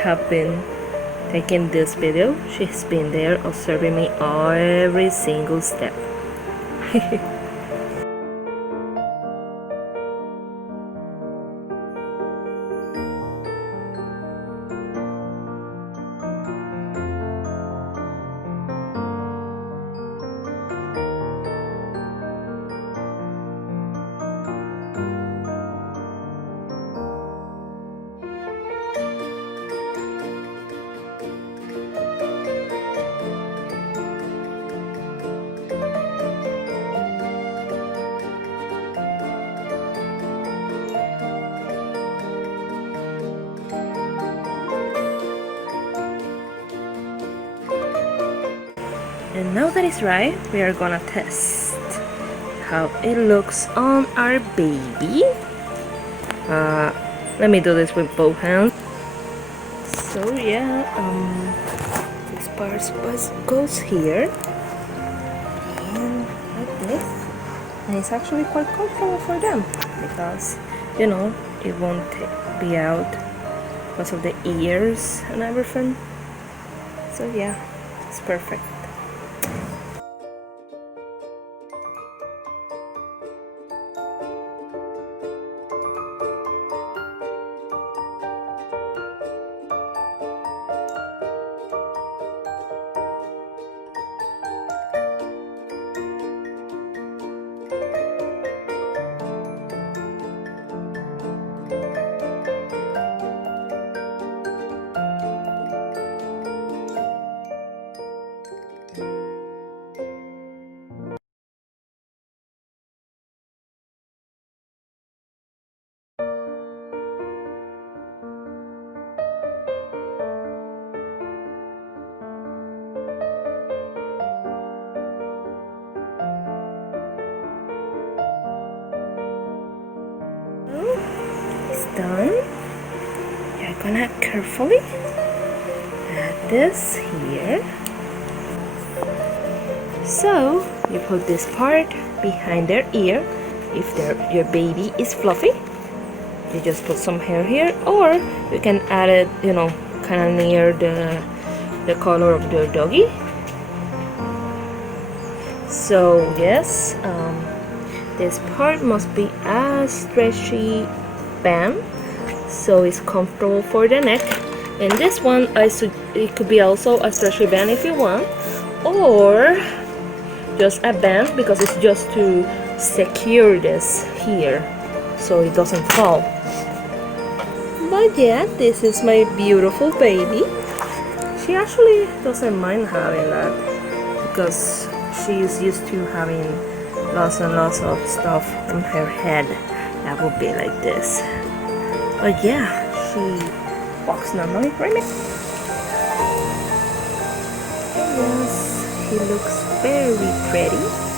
have been taking this video, she's been there observing me every single step. And now that it's right, we are gonna test how it looks on our baby. Let me do this with both hands. So yeah, this part goes here, and like this. And it's actually quite comfortable for them because, you know, it won't be out because of the ears and everything. So yeah, it's perfect. It's done. You're gonna carefully add this here. So you put this part behind their ear. If your baby is fluffy, you just put some hair here, or you can add it, you know, kind of near the color of the doggy. So yes, this part must be a stretchy band so it's comfortable for the neck. And this one, it could be also a stretchy band if you want, or just a band because it's just to secure this here so it doesn't fall. But yeah, this is my beautiful baby. She actually doesn't mind having that because she's used to having lots and lots of stuff on her head that would be like this. But yeah, she walks normally, right? Yes, he looks very pretty.